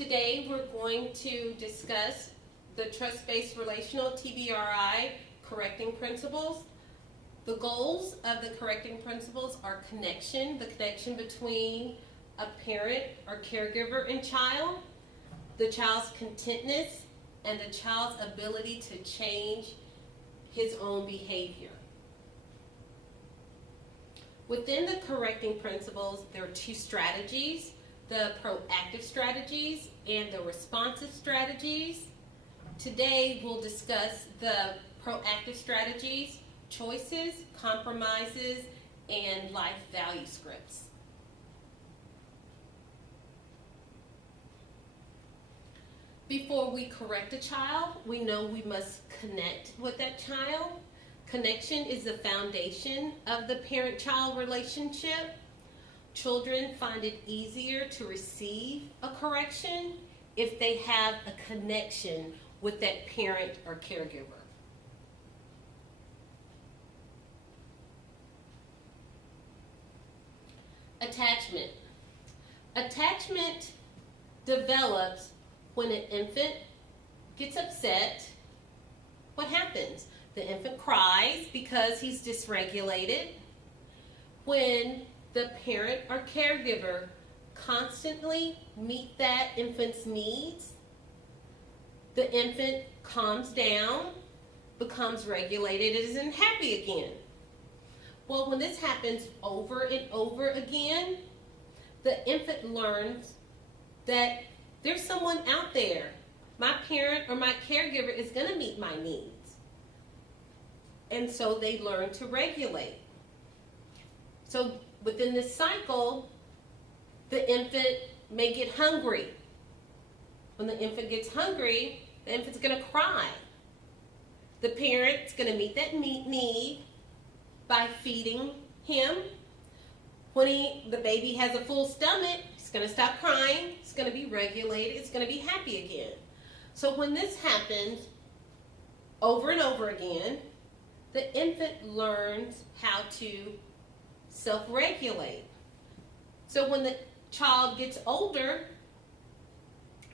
Today we're going to discuss the trust-based relational TBRI correcting principles. The goals of the correcting principles are connection, the connection between a parent or caregiver and child, the child's contentness, and the child's ability to change his own behavior. Within the correcting principles, there are two strategies, the proactive strategies and the responsive strategies. Today we'll discuss the proactive strategies, choices, compromises, and life value scripts. Before we correct a child, we know we must connect with that child. Connection is the foundation of the parent-child relationship. Children find it easier to receive a correction if they have a connection with that parent or caregiver. Attachment. Attachment develops when an infant gets upset. What happens? The infant cries because he's dysregulated. When the parent or caregiver constantly meet that infant's needs, the infant calms down, becomes regulated, and isn't happy again. Well, when this happens over and over again, the infant learns that there's someone out there. My parent or my caregiver is going to meet my needs. And so they learn to regulate. So within this cycle, the infant may get hungry. When the infant gets hungry, the infant's going to cry. The parent's going to meet that need by feeding him. When the baby has a full stomach, he's going to stop crying, it's going to be regulated, it's going to be happy again. So when this happens over and over again, the infant learns how to self-regulate. So when the child gets older,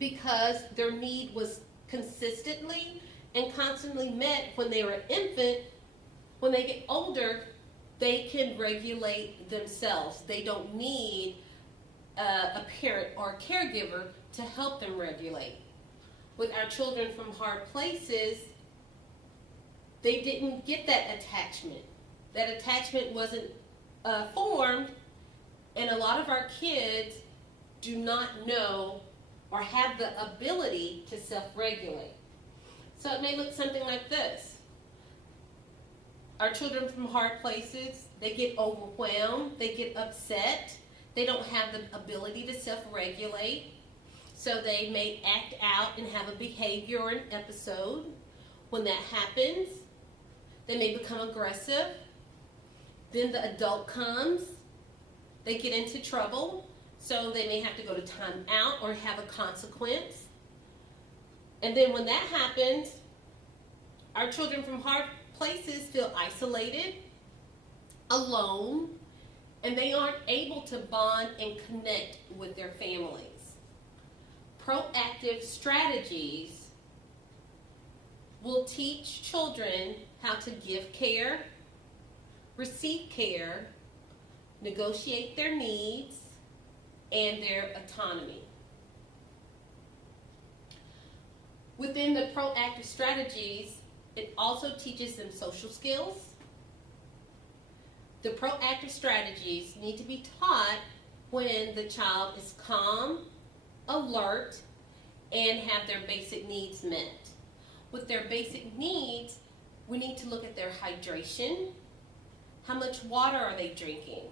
because their need was consistently and constantly met when they were an infant, when they get older, they can regulate themselves. They don't need a parent or a caregiver to help them regulate. With our children from hard places, they didn't get that attachment. That attachment wasn't formed, and a lot of our kids do not know or have the ability to self-regulate. So it may look something like this. Our children from hard places, they get overwhelmed, they get upset, they don't have the ability to self-regulate, so they may act out and have a behavior or an episode. When that happens, they may become aggressive. Then the adult comes, they get into trouble, so they may have to go to time out or have a consequence. And then when that happens, our children from hard places feel isolated, alone, and they aren't able to bond and connect with their families. Proactive strategies will teach children how to give care, receive care, negotiate their needs, and their autonomy. Within the proactive strategies, it also teaches them social skills. The proactive strategies need to be taught when the child is calm, alert, and have their basic needs met. With their basic needs, we need to look at their hydration. How much water are they drinking?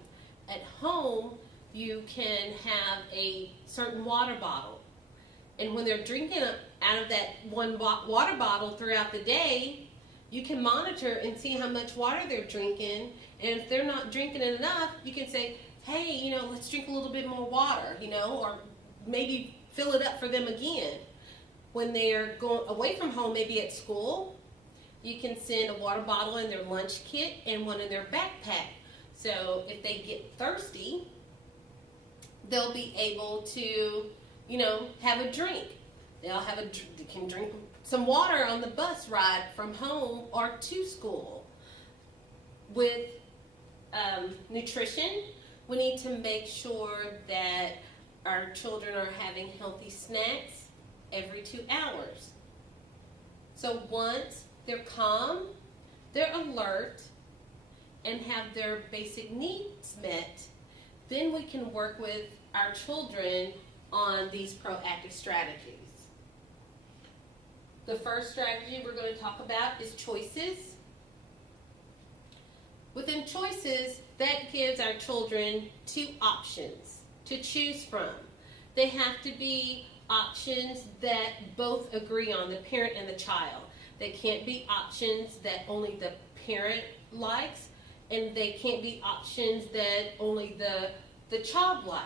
At home, you can have a certain water bottle. And when they're drinking out of that one water bottle throughout the day, you can monitor and see how much water they're drinking. And if they're not drinking enough, you can say, hey, let's drink a little bit more water, or maybe fill it up for them again. When they're going away from home, maybe at school, you can send a water bottle in their lunch kit and one in their backpack. So if they get thirsty, they'll be able to have a drink. They can drink some water on the bus ride from home or to school. With nutrition, we need to make sure that our children are having healthy snacks every 2 hours. So once they're calm, they're alert, and have their basic needs met, then we can work with our children on these proactive strategies. The first strategy we're going to talk about is choices. Within choices, that gives our children 2 options to choose from. They have to be options that both agree on, the parent and the child. They can't be options that only the parent likes, and they can't be options that only the child likes.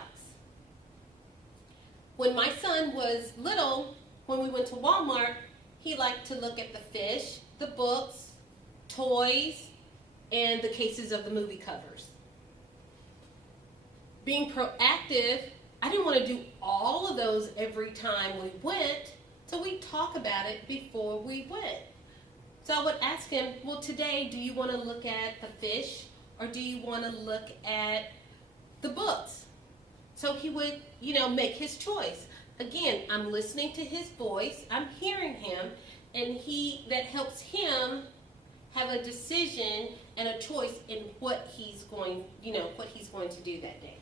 When my son was little, when we went to Walmart, he liked to look at the fish, the books, toys, and the cases of the movie covers. Being proactive, I didn't want to do all of those every time we went, so we talk about it before we went. So I would ask him, well, today, do you want to look at the fish, or do you want to look at the books? So he would, make his choice. Again, I'm listening to his voice, I'm hearing him, and that helps him have a decision and a choice in what he's going to do that day.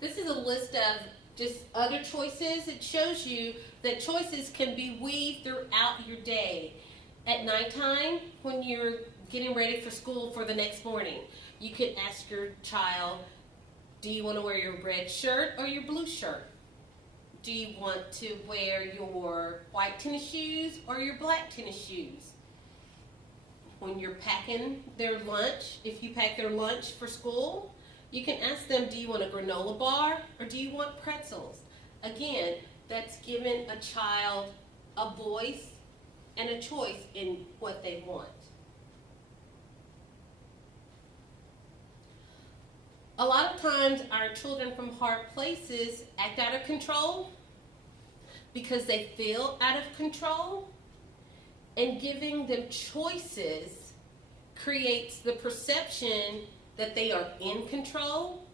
This is a list of just other choices. It shows you that choices can be weaved throughout your day. At nighttime, when you're getting ready for school for the next morning, you can ask your child, do you want to wear your red shirt or your blue shirt? Do you want to wear your white tennis shoes or your black tennis shoes? When you're packing their lunch, if you pack their lunch for school, you can ask them, do you want a granola bar or do you want pretzels? Again, that's giving a child a voice and a choice in what they want. A lot of times our children from hard places act out of control because they feel out of control, and giving them choices creates the perception that they are in control,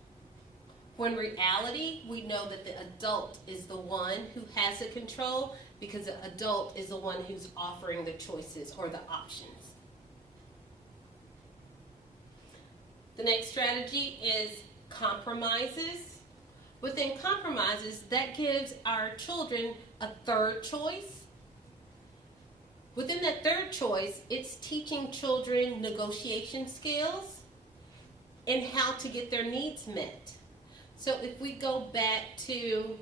when in reality we know that the adult is the one who has the control, because the adult is the one who's offering the choices or the options. The next strategy is compromises. Within compromises, that gives our children a third choice. Within that third choice, it's teaching children negotiation skills and how to get their needs met. So if we go back to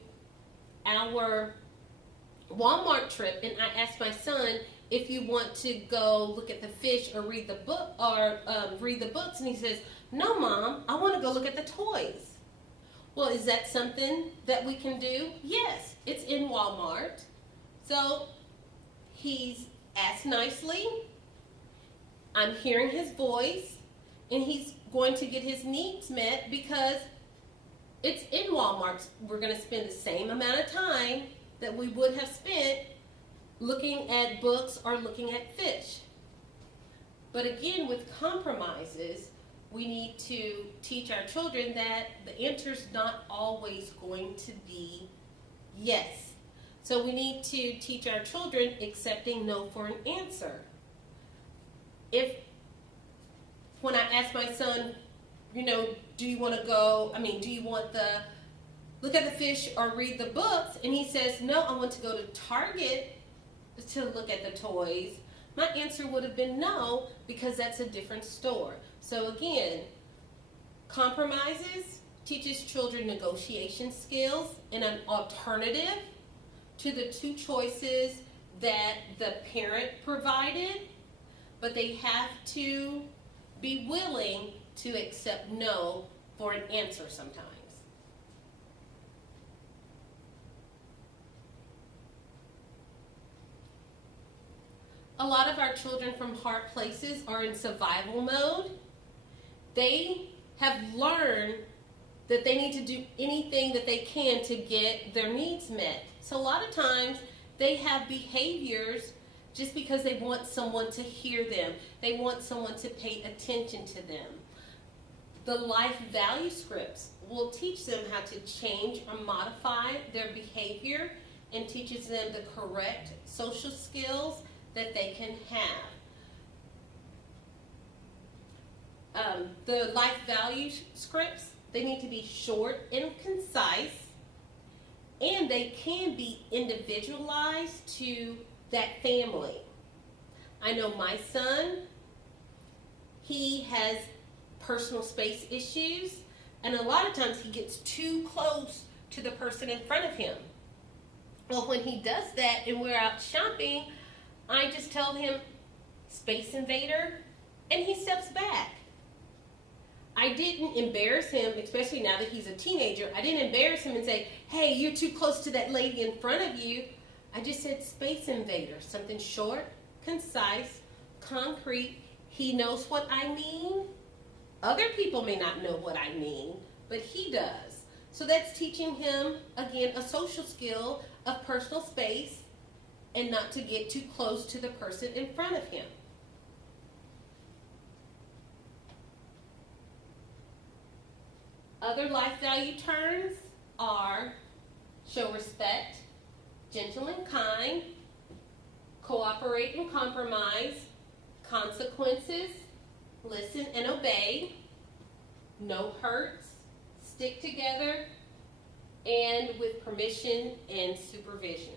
our Walmart trip, and I asked my son, if you want to go look at the fish or read the book or read the books, and he says, no, Mom, I want to go look at the toys. Well, is that something that we can do? Yes, it's in Walmart. So he's asked nicely, I'm hearing his voice, and he's going to get his needs met because it's in Walmart. We're going to spend the same amount of time that we would have spent looking at books or looking at fish. But again, with compromises, we need to teach our children that the answer's not always going to be yes. So we need to teach our children accepting no for an answer. When I ask my son, do you want to look at the fish or read the books? And he says, no, I want to go to Target to look at the toys. My answer would have been no, because that's a different store. So again, compromises teaches children negotiation skills and an alternative to the 2 choices that the parent provided, but they have to be willing to accept no for an answer sometimes. A lot of our children from hard places are in survival mode. They have learned that they need to do anything that they can to get their needs met. So a lot of times they have behaviors just because they want someone to hear them. They want someone to pay attention to them. The life value scripts will teach them how to change or modify their behavior and teaches them the correct social skills that they can have. The life value scripts, they need to be short and concise, and they can be individualized to that family. I know my son, he has personal space issues, and a lot of times he gets too close to the person in front of him. Well, when he does that and we're out shopping, I just tell him, Space Invader, and he steps back. I didn't embarrass him, especially now that he's a teenager. I didn't embarrass him and say, hey, you're too close to that lady in front of you. I just said Space Invader, something short, concise, concrete. He knows what I mean. Other people may not know what I mean, but he does. So that's teaching him, again, a social skill of personal space and not to get too close to the person in front of him. Other life value terms are show respect, gentle and kind, cooperate and compromise, consequences, listen and obey, no hurts, stick together, and with permission and supervision.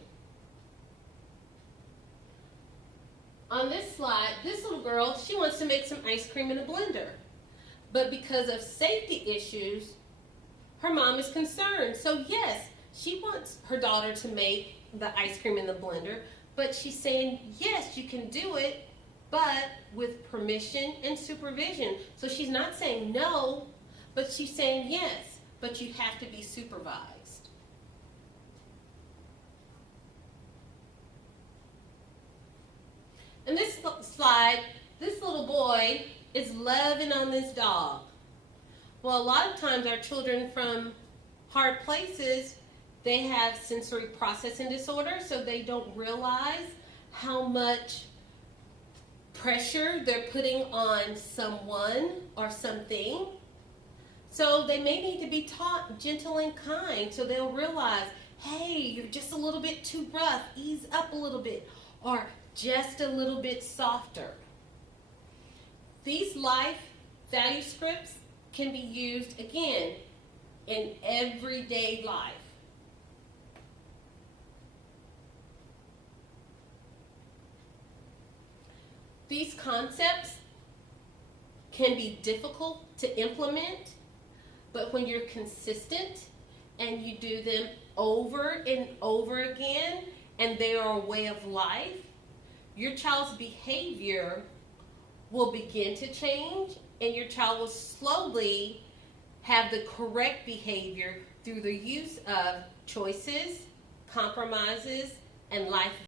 On this slide, this little girl, she wants to make some ice cream in a blender. But because of safety issues, her mom is concerned. So yes, she wants her daughter to make the ice cream in the blender, but she's saying, yes, you can do it, but with permission and supervision. So she's not saying no, but she's saying yes, but you have to be supervised. In this slide, this little boy is loving on this dog. Well, a lot of times our children from hard places, they have sensory processing disorder, so they don't realize how much pressure they're putting on someone or something. So they may need to be taught gentle and kind, so they'll realize, hey, you're just a little bit too rough, ease up a little bit, or just a little bit softer. These life value scripts can be used, again, in everyday life. These concepts can be difficult to implement, but when you're consistent and you do them over and over again, and they are a way of life, your child's behavior will begin to change, and your child will slowly have the correct behavior through the use of choices, compromises, and life